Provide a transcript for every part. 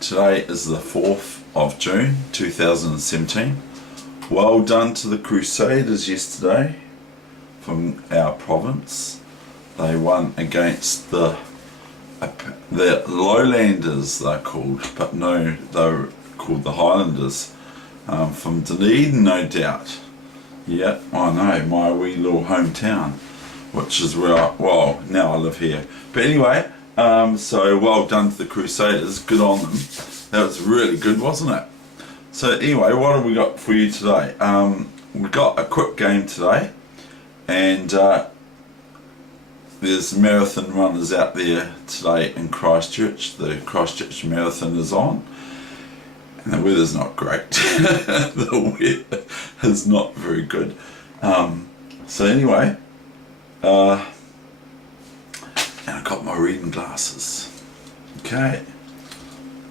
Today is the 4th of June 2017. Well done to the Crusaders yesterday from our province. They won against the Lowlanders, they're called, but no, they're called the Highlanders, from Dunedin, no doubt. Yeah, I know, my wee little hometown, which is where now I live here. But anyway, so well done to the Crusaders, good on them. That was really good, wasn't it? So anyway, what have we got for you today? We've got a quick game today, and there's marathon runners out there today in Christchurch. The Christchurch Marathon is on, and the weather's not great. The weather is not very good. So anyway, and I got my reading glasses. Okay,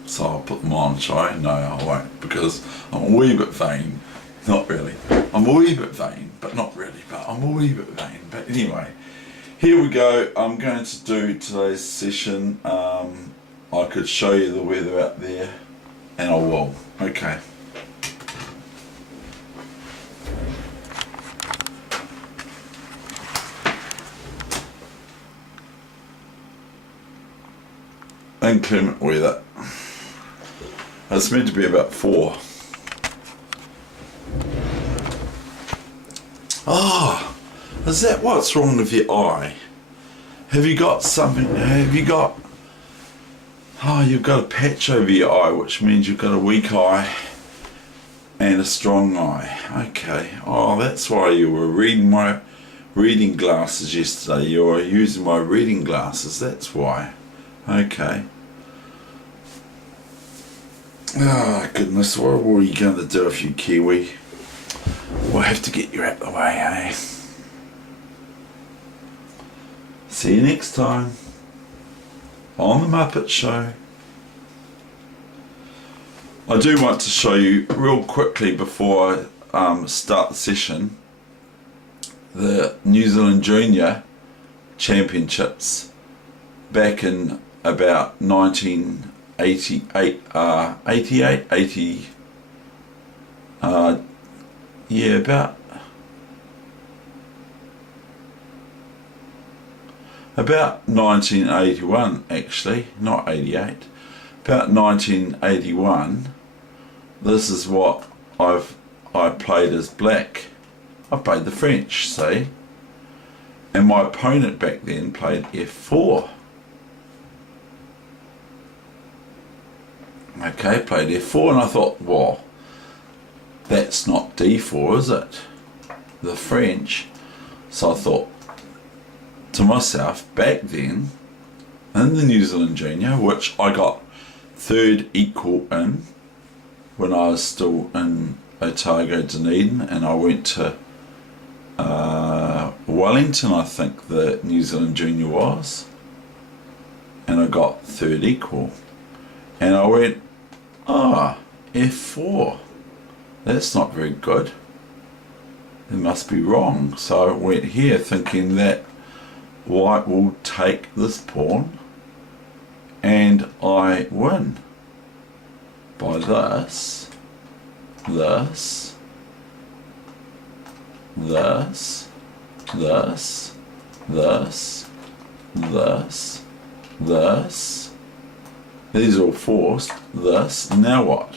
so I'll put them on, shall I? No, I won't, because I'm a wee bit vain. Not really. I'm a wee bit vain, but not really. But I'm a wee bit vain. But anyway, here we go. I'm going to do today's session. I could show you the weather out there, and I will. Okay. Inclement weather. It's meant to be about 4. Oh, is that what's wrong with your eye? Have you got something? You've got a patch over your eye, which means you've got a weak eye and a strong eye. Okay. Oh, that's why you were reading my reading glasses yesterday. You were using my reading glasses. That's why. Okay. Oh goodness, what were you going to do if you Kiwi? We'll have to get you out the way, eh? See you next time on the Muppet Show. I do want to show you real quickly before I start the session the New Zealand Junior Championships back in about 1988, yeah, about 1981 actually, not 88, about 1981. This is what I played as black. I played the French, see, and my opponent back then played F4. Okay, played F4, and I thought, well, that's not D4, is it? The French. So I thought to myself, back then, in the New Zealand Junior, which I got 3rd equal in when I was still in Otago, Dunedin, and I went to Wellington, I think the New Zealand Junior was, and I got 3rd equal. And I went, F4. That's not very good. It must be wrong. So I went here thinking that white will take this pawn and I win by this, this, this, this, this, this, this. These are all forced. This. Now what?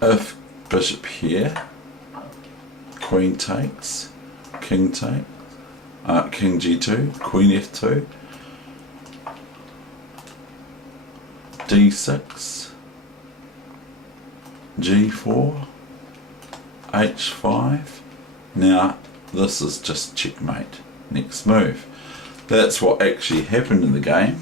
If bishop here, queen takes, king takes, king g2, queen f2, d6, g4, h5. Now this is just checkmate. Next move. That's what actually happened in the game.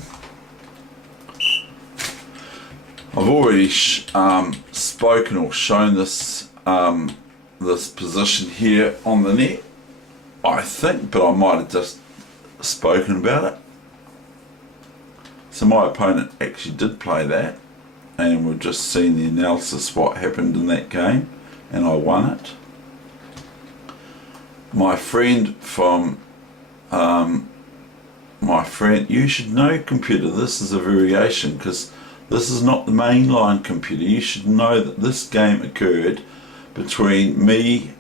I've already spoken or shown this this position here on the net, I think, but I might have just spoken about it. So my opponent actually did play that, and we've just seen the analysis what happened in that game, and I won it. My friend from my friend, you should know, computer, this is a variation, because this is not the mainline computer. You should know that this game occurred between me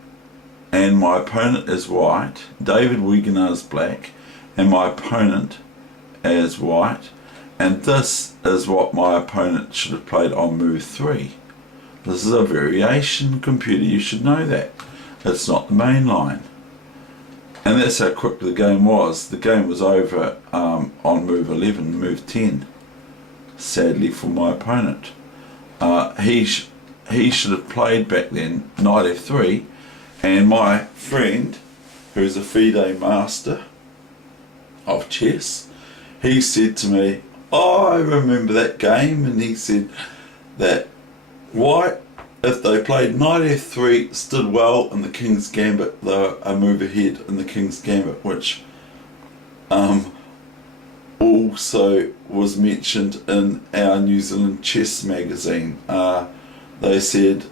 and my opponent as white, David Weegenaar is black, and my opponent as white, and this is what my opponent should have played on move 3. This is a variation, computer, you should know that. It's not the main line. And that's how quick the game was. The game was over on move 11, move 10, sadly for my opponent. He should have played back then knight f3, and my friend, who's a FIDE master of chess, he said to me, oh, I remember that game, and he said that white, if they played knight f3, stood well in the king's gambit, they were a move ahead in the king's gambit, which also was mentioned in our New Zealand chess magazine. They said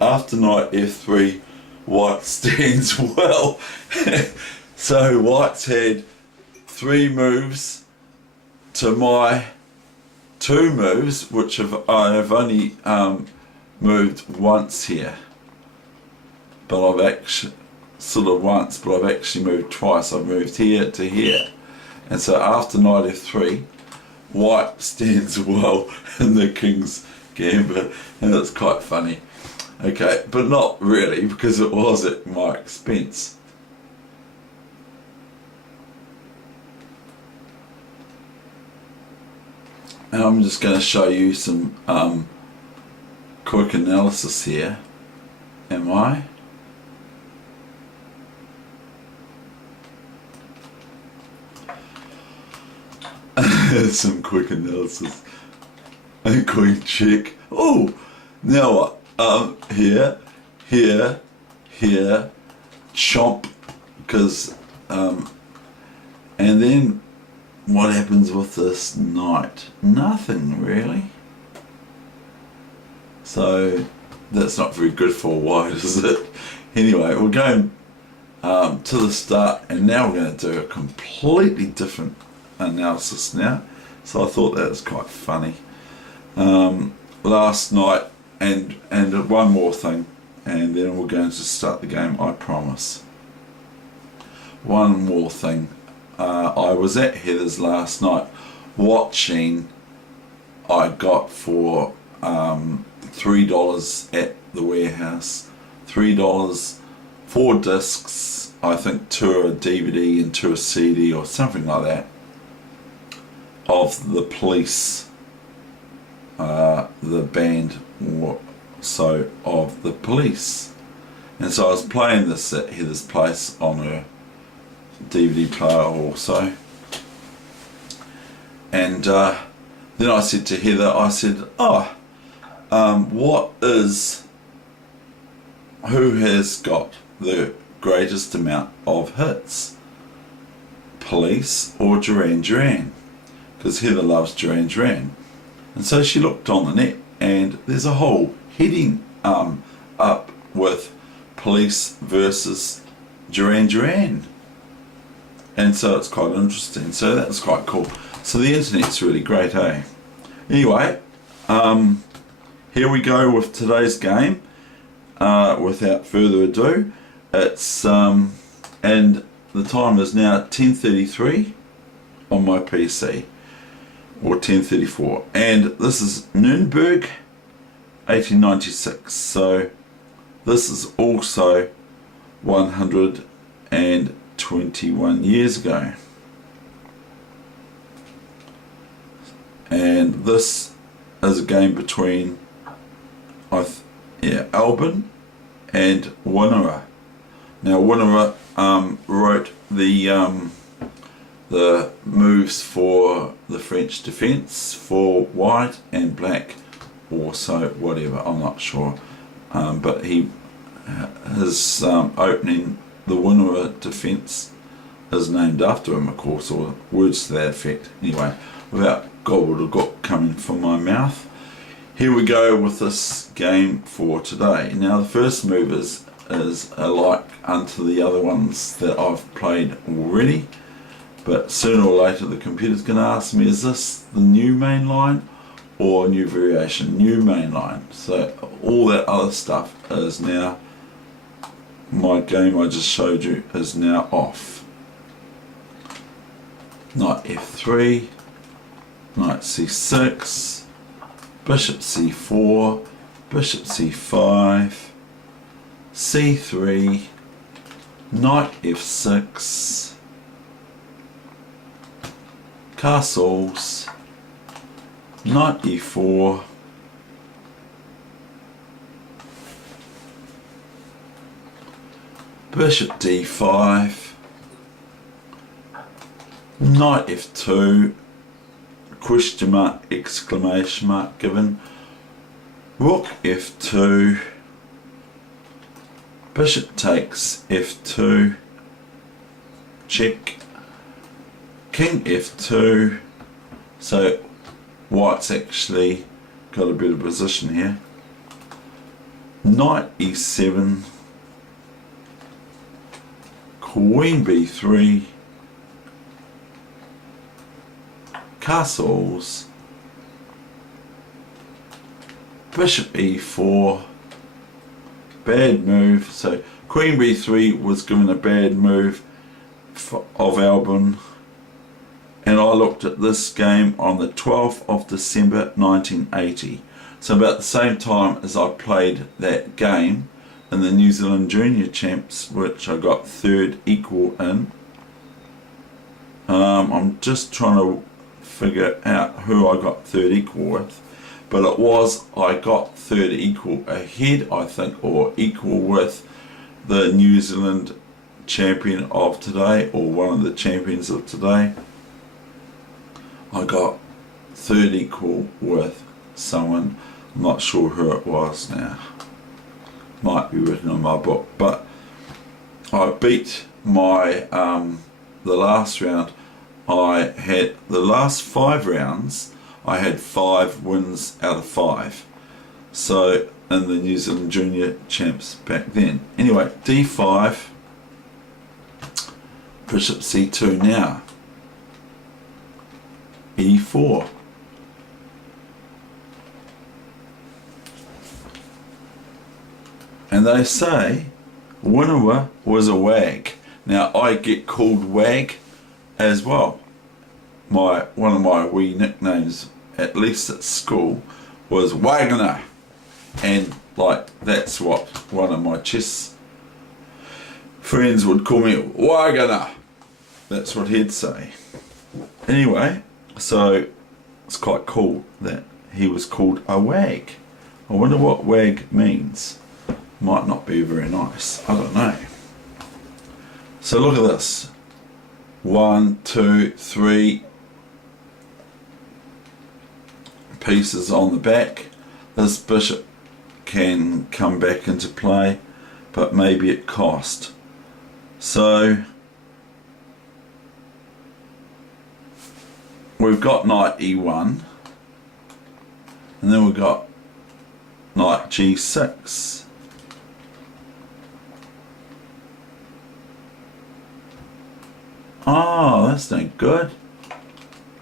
after knight f3, white stands well. So white's had 3 moves to my 2 moves, which I have only moved once here, but I've actually but I've actually moved twice. I've moved here to here, and so after knight f3, white stands well in the king's gambit, and it's quite funny. Okay, but not really, because it was at my expense. And I'm just going to show you some quick analysis here. Am I? Some quick analysis. And queen check. Oh, now here, chomp, because and then what happens with this knight? Nothing really. So that's not very good for white, is it? Anyway, we're going to the start, and now we're going to do a completely different analysis now. So I thought that was quite funny. Last night, and one more thing, and then we're going to start the game, I promise. One more thing. I was at Heather's last night watching. I got for $3 at the warehouse. $3, 4 discs, I think 2 are a DVD and 2 a CD or something like that, of the Police, the band, or so, of the Police. And so I was playing this at Heather's place on her DVD player also, and then I said to Heather, I said, who has got the greatest amount of hits, Police or Duran Duran? Because Heather loves Duran Duran. And so she looked on the net, and there's a whole heading up with Police versus Duran Duran. And so it's quite interesting. So that's quite cool. So the internet's really great, eh? Anyway, here we go with today's game. Without further ado, it's and the time is now 10:33 on my PC, or 10:34, and this is Nuremberg 1896, so this is also 121 years ago, and this is a game between Albin and Weegenaar. Now Weegenaar wrote the moves for the French defence for white and black, or so, whatever, I'm not sure, but his opening, the Weegenaar defence, is named after him, of course, or words to that effect. Anyway, without gobbledygook coming from my mouth, here we go with this game for today. Now the first move is alike unto the other ones that I've played already, But sooner or later the computer's going to ask me, is this the new main line or new variation? New main line. So all that other stuff is now, my game I just showed you is now off. Knight f3, knight c6, bishop c4, bishop c5, c3, knight f6, castles, knight e4, bishop d5, knight f2, question mark, exclamation mark given, rook f2, bishop takes f2, check, king f2, so white's actually got a better position here, knight e7, queen b3, castles, bishop e4, bad move. So queen b3 was given a bad move of Alban, and I looked at this game on the 12th of December 1980, so about the same time as I played that game in the New Zealand Junior Champs, which I got third equal in. I'm just trying to figure out who I got third equal with, but it was, I got third equal ahead, I think, or equal with the New Zealand champion of today, or one of the champions of today. I got third equal with someone, I'm not sure who it was now, might be written on my book, but I beat my the last round. I had the last 5 rounds, I had 5 wins out of 5, so in the New Zealand Junior Champs back then. Anyway, d5, bishop c2 now, e4, and they say Weegenaar was a wag. Now I get called wag as well. One of my wee nicknames, at least at school, was Weegenaar, and like that's what one of my chess friends would call me, Weegenaar. That's what he'd say. Anyway, so it's quite cool that he was called a wag. I wonder what wag means. Might not be very nice, I don't know. So look at this. 1, 2, 3 pieces on the back. This bishop can come back into play, but maybe at cost. So we've got knight e1, and then we've got knight g6. Oh, that's no good.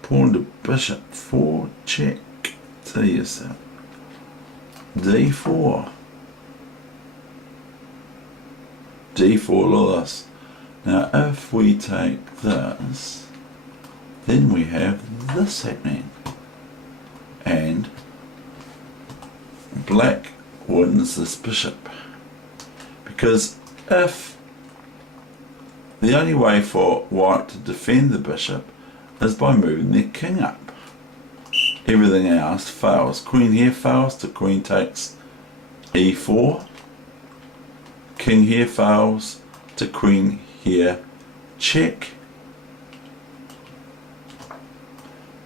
Pawn to bishop 4, check. To yourself. d4. d4, look at this. Now if we take this, then we have this happening. And black wins this bishop. Because if the only way for white to defend the bishop is by moving their king up. Everything else fails. Queen here fails to queen takes e4. King here fails to queen here check.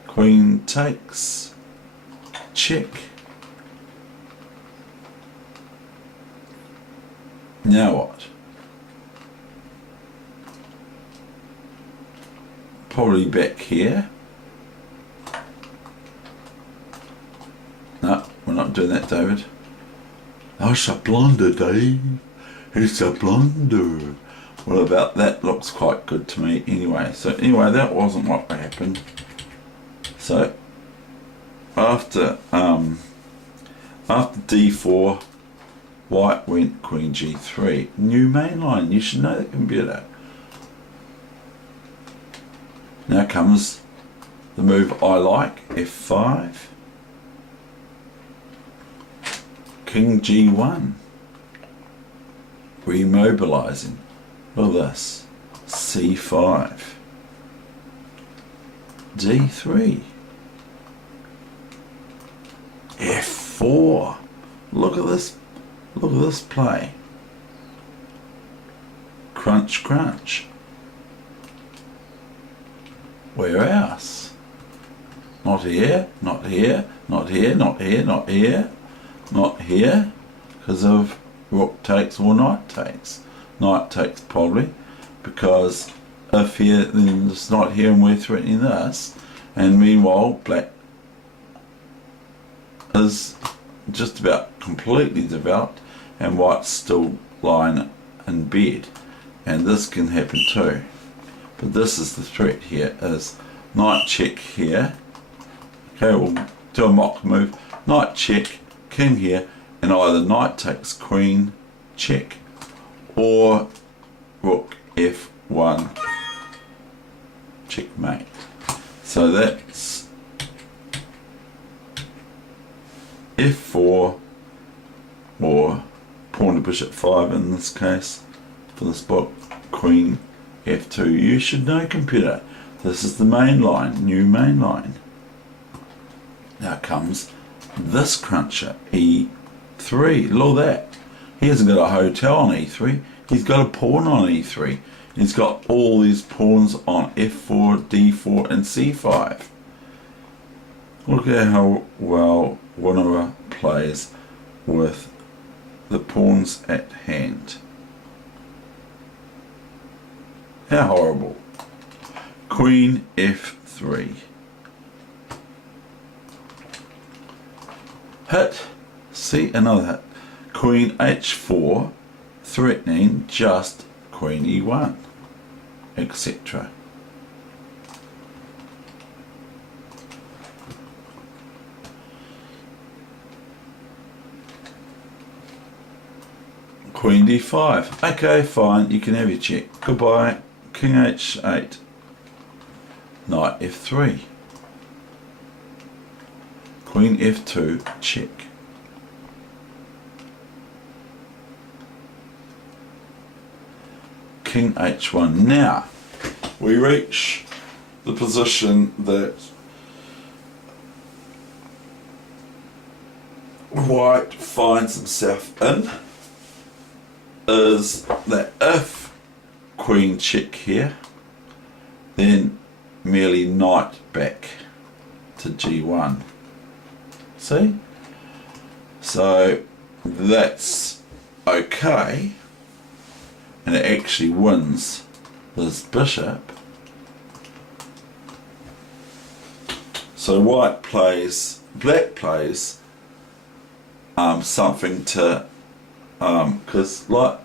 Queen takes check. Now what? Probably back here. No, we're not doing that, David. That's a blunder, Dave. It's a blunder. What about that? Looks quite good to me anyway. So anyway, that wasn't what happened. So after d4, white went queen g3. New main line. You should know the computer. Now comes the move I like, f5. King g1. Remobilizing. Look at this. c5. d3. f4. Look at this. Look at this play. Crunch, crunch. Where else? Not here, not here, not here, not here, not here, not here, because of rook takes or knight takes. Knight takes probably, because if here, then it's not here and we're threatening this, and meanwhile black is just about completely developed and white's still lying in bed, and this can happen too. But this is the threat here, is knight check here. Okay, we'll do a mock move. Knight check, king here, and either knight takes queen check or rook f1 checkmate. So that's f4 or pawn to bishop 5 in this case for this book, queen f2. You should know computer. This is the main line, new main line. Now comes this cruncher, e3. Look at that. He hasn't got a hotel on e3. He's got a pawn on e3. He's got all these pawns on f4, d4 and c5. Look at how well Weegenaar plays with the pawns at hand. How horrible. Queen f3. Hit. See, another hit. Queen h4, threatening just queen e1, etc. Queen d5. Okay, fine, you can have your check. Goodbye. King h8. Knight f3. Queen f2, check. King h1. Now we reach the position that white finds himself in, is that if queen check here, then merely knight back to g1. See? So that's okay, and it actually wins this bishop. So white plays, black plays something to, because like,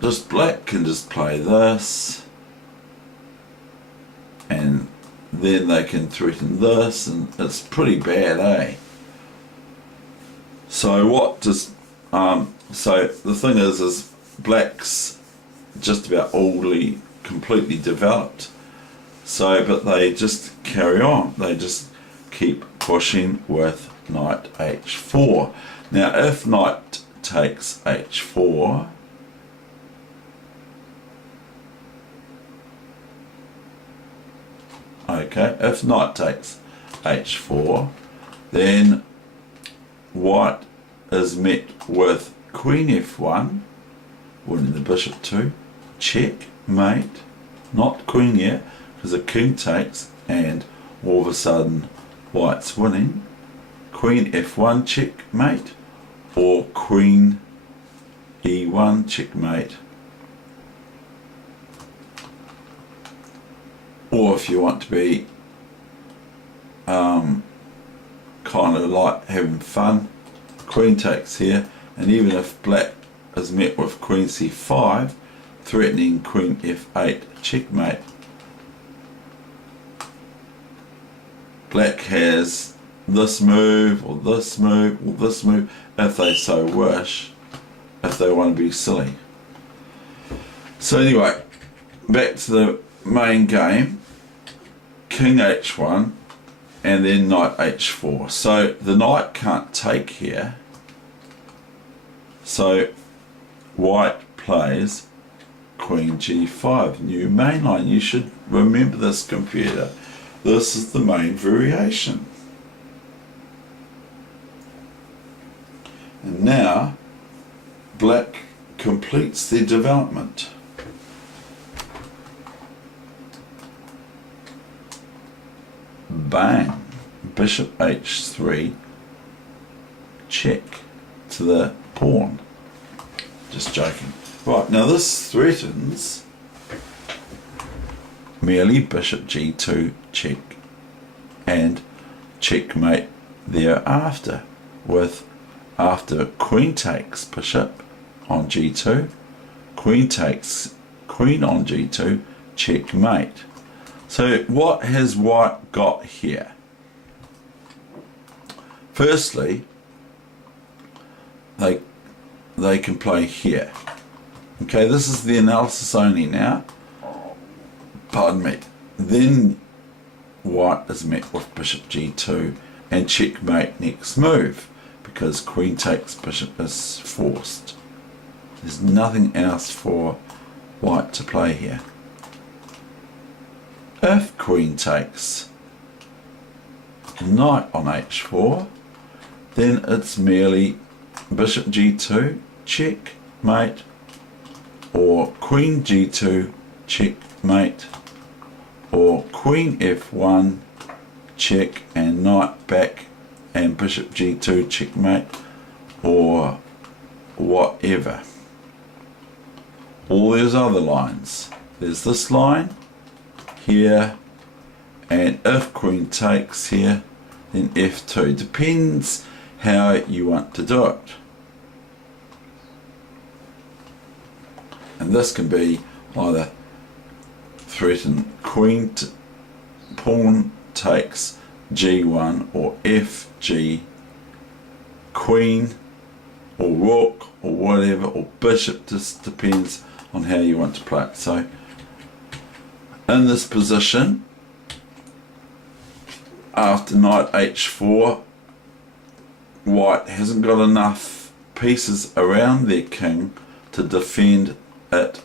just black can just play this, and then they can threaten this, and it's pretty bad, eh? So what does, so the thing is black's just about already completely developed. So, but they just carry on. They just keep pushing with knight h4. Now, if knight takes h4, okay, if knight takes h4, then white is met with queen f1, winning the bishop too, checkmate, not queen yet, because the king takes, and all of a sudden white's winning. Queen f1 checkmate, or queen e1 checkmate, or if you want to be kind of like having fun, queen takes here, and even if black is met with queen c5, threatening queen f8, checkmate. Black has this move, or this move, or this move, if they so wish, if they want to be silly. So anyway, back to the main game. King h1, and then knight h4. So the knight can't take here. So white plays queen g5, new main line. You should remember this, computer. This is the main variation. And now black completes their development. Bang, bishop h3, check to the pawn. Just joking. Right, now this threatens merely bishop g2, check, and checkmate thereafter, with after queen takes bishop on g2, queen takes queen on g2, checkmate. So what has white got here? Firstly, they can play here. Okay, this is the analysis only now. Pardon me. Then white is met with bishop g2 and checkmate next move, because queen takes bishop is forced. There's nothing else for white to play here. If queen takes knight on h4, then it's merely bishop g2, checkmate, or queen g2, checkmate, or queen f1, check, and knight back, and bishop g2, checkmate, or whatever. All these other lines. There's this line here, and if queen takes here, then f2. Depends how you want to do it. And this can be either threaten queen pawn takes g1, or fg, queen, or rook, or whatever, or bishop. Just depends on how you want to play it. So in this position, after knight h4, white hasn't got enough pieces around their king to defend it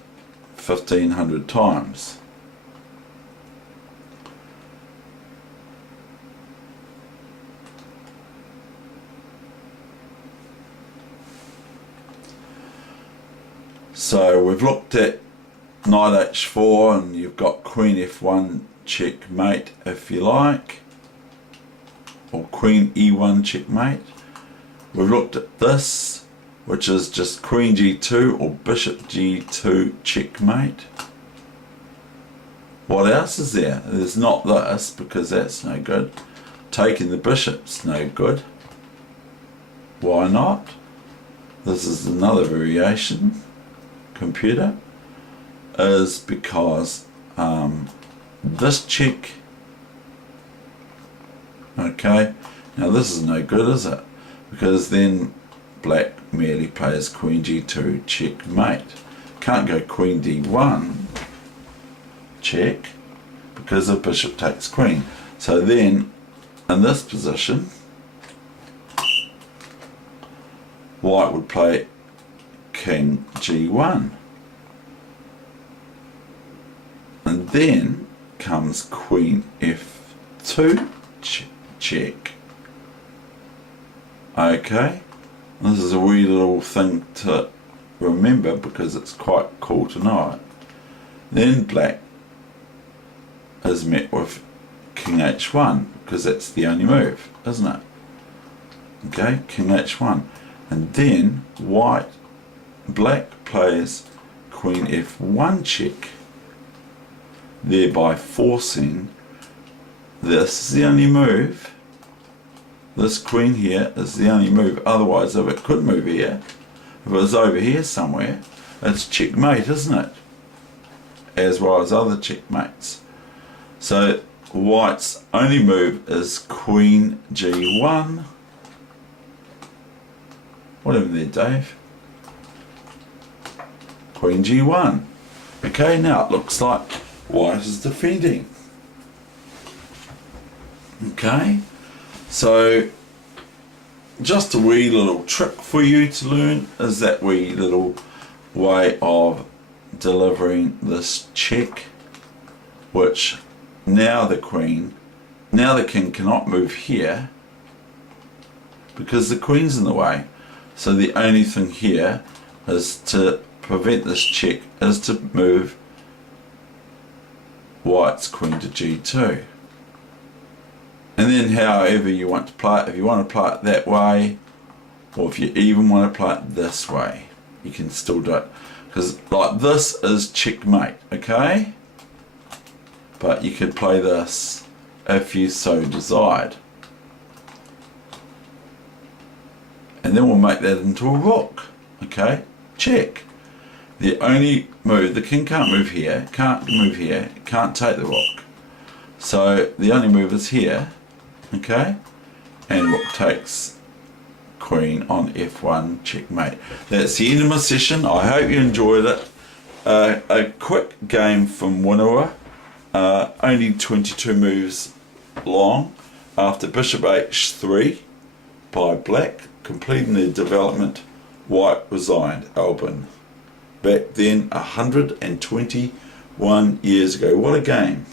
1500 times. So we've looked at knight h4, and you've got queen f1 checkmate if you like, or queen e1 checkmate. We've looked at this, which is just queen g2 or bishop g2 checkmate. What else is there? There's not this, because that's no good. Taking the bishop's no good. Why not? This is another variation, computer, is because this check. Okay, now this is no good, is it? Because then black merely plays queen g2 checkmate. Can't go queen d1 check, because the bishop takes queen. So then in this position, white would play king g1, and then comes queen f2 check. Okay, this is a wee little thing to remember, because it's quite cool to know it. Then black is met with king h1, because that's the only move, isn't it? Okay, king h1, and then black plays queen f1 check, thereby forcing this is the only move. This queen here is the only move. Otherwise, if it could move here, if it was over here somewhere, it's checkmate, isn't it? as well as other checkmates. So white's only move is Queen G1. Whatever there, Dave. Queen G1. Okay, now it looks like white is defending. Okay, so just a wee little trick for you to learn is that wee little way of delivering this check, which now the king cannot move here because the queen's in the way. So the only thing here is to prevent this check is to move white's queen to G2. And then however you want to play it, if you want to play it that way, or if you even want to play it this way, you can still do it. Because like this is checkmate, okay? But you could play this if you so desired. And then we'll make that into a rook, okay? Check. The only move, the king can't move here, can't take the rook. So the only move is here, okay? And rook takes queen on f1, checkmate. That's the end of my session. I hope you enjoyed it. A quick game from Weegenaar, only 22 moves long, after bishop h3 by black, completing their development. White resigned, Albin. Back then, 121 years ago. What a game.